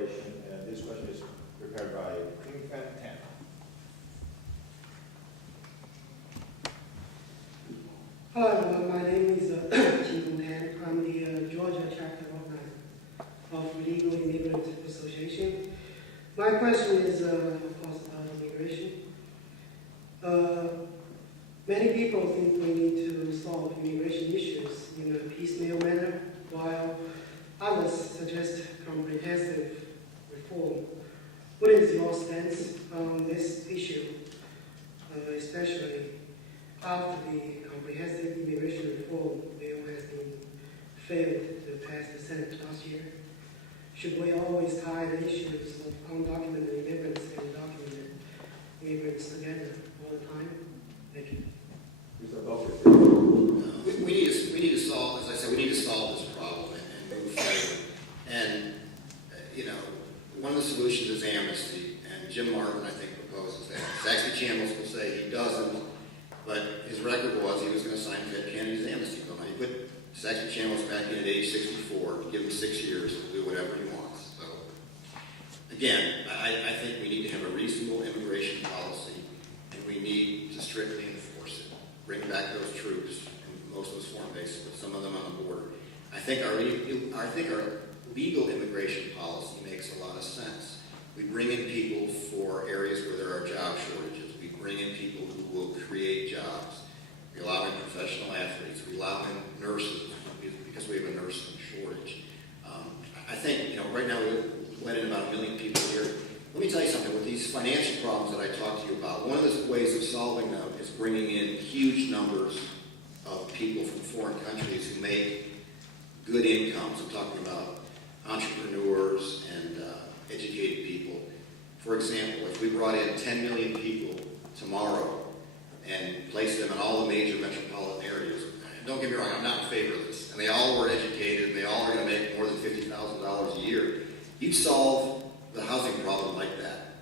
Corporation, and this question is prepared by Kingfan Tan. Hello everyone, my name is Chambliss. I'm the Georgia chapter of Legal Immigrant Association. My question is, of course, about immigration. Many people think we need to solve immigration issues in a piecemeal manner, while others suggest comprehensive reform. What is your stance on this issue, especially after the comprehensive immigration reform bill has been failed to pass the Senate last year? Should we always tie the issues of undocumented immigrants and documented immigrants together all the time? Thank you. We need to solve, as I said, we need to solve this problem and move forward. And, one of the solutions is amnesty. And Jim Martin, I think, proposes that. Saxby Chambliss will say he doesn't, but his record was he was going to sign Ted Kennedy's amnesty bill. Now, you put Saxby Chambliss back in at age 64, give him 6 years to do whatever he wants. So, again, I think we need to have a reasonable immigration policy, and we need to strictly enforce it. Bring back those troops, and most of those foreign bases, but some of them on the border. I think our legal immigration policy makes a lot of sense. We bring in people for areas where there are job shortages. We bring in people who will create jobs. We allow in professional athletes. We allow in nurses because we have a nursing shortage. I think, right now we let in about 1 million people here. Let me tell you something. With these financial problems that I talked to you about, one of the ways of solving them is bringing in huge numbers of people from foreign countries who make good incomes. I'm talking about entrepreneurs and educated people. For example, if we brought in 10 million people tomorrow and placed them in all the major metropolitan areas, don't get me wrong, I'm not in favor of this, and they all were educated, and they all are going to make more than $50,000 a year, you'd solve the housing problem like that.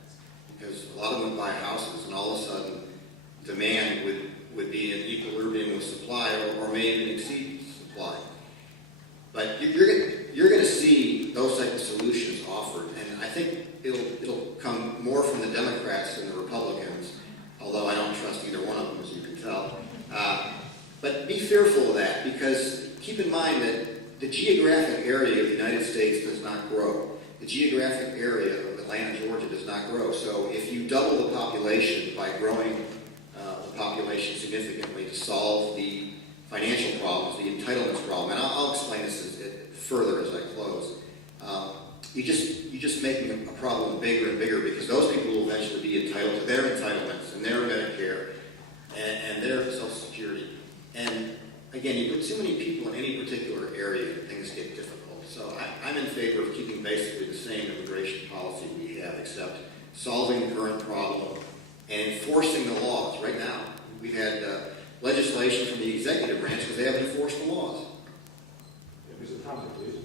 Because a lot of them would buy houses, and all of a sudden, demand would be in equilibrium with supply, or may even exceed supply. But you're going to see those type of solutions offered, and I think it'll come more from the Democrats than the Republicans, although I don't trust either one of them, as you can tell. But be fearful of that, because keep in mind that the geographic area of the United States does not grow. The geographic area of Atlanta, Georgia does not grow. So if you double the population by growing the population significantly to solve the financial problems, the entitlements problem, and I'll explain this further as I close, you're just making a problem bigger and bigger, because those people will eventually be entitled to their entitlements and their Medicare and their Social Security. And again, you put too many people in any particular area and things get difficult. So I'm in favor of keeping basically the same immigration policy we have, except solving the current problem and enforcing the laws. Right now, we've had legislation from the executive branch because they haven't enforced the laws. Mr. Thompson, please.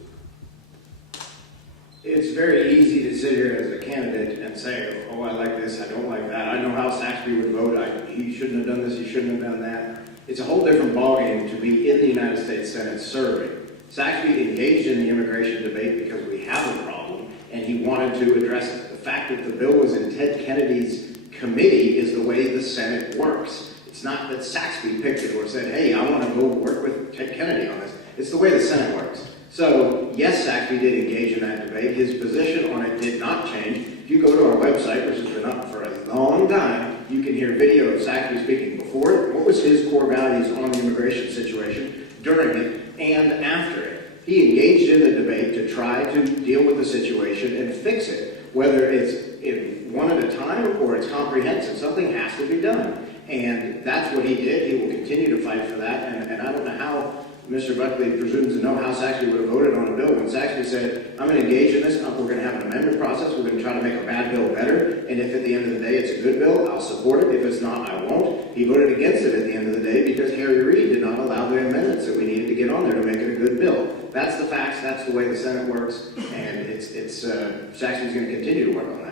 It's very easy to sit here as a candidate and say, oh, I like this, I don't like that. I know how Saxby would vote. He shouldn't have done this, he shouldn't have done that. It's a whole different ballgame to be in the United States Senate serving. Saxby engaged in the immigration debate because we have a problem, and he wanted to address it. The fact that the bill was in Ted Kennedy's committee is the way the Senate works. It's not that Saxby picked it or said, hey, I want to go work with Ted Kennedy on this. It's the way the Senate works. So, yes, Saxby did engage in that debate. His position on it did not change. If you go to our website, which has been up for a long time, you can hear video of Saxby speaking before it. What was his core values on the immigration situation, during it, and after it? He engaged in the debate to try to deal with the situation and fix it, whether it's in one at a time or it's comprehensive. Something has to be done. And that's what he did. He will continue to fight for that. And I don't know how Mr. Buckley presumes to know how Saxby would have voted on a bill when Saxby said, I'm going to engage in this, we're going to have an amendment process, we're going to try to make a bad bill better, and if at the end of the day it's a good bill, I'll support it. If it's not, I won't. He voted against it at the end of the day because Harry Reid did not allow the amendments that we needed to get on there to make it a good bill. That's the facts, that's the way the Senate works, and Saxby's going to continue to work on that.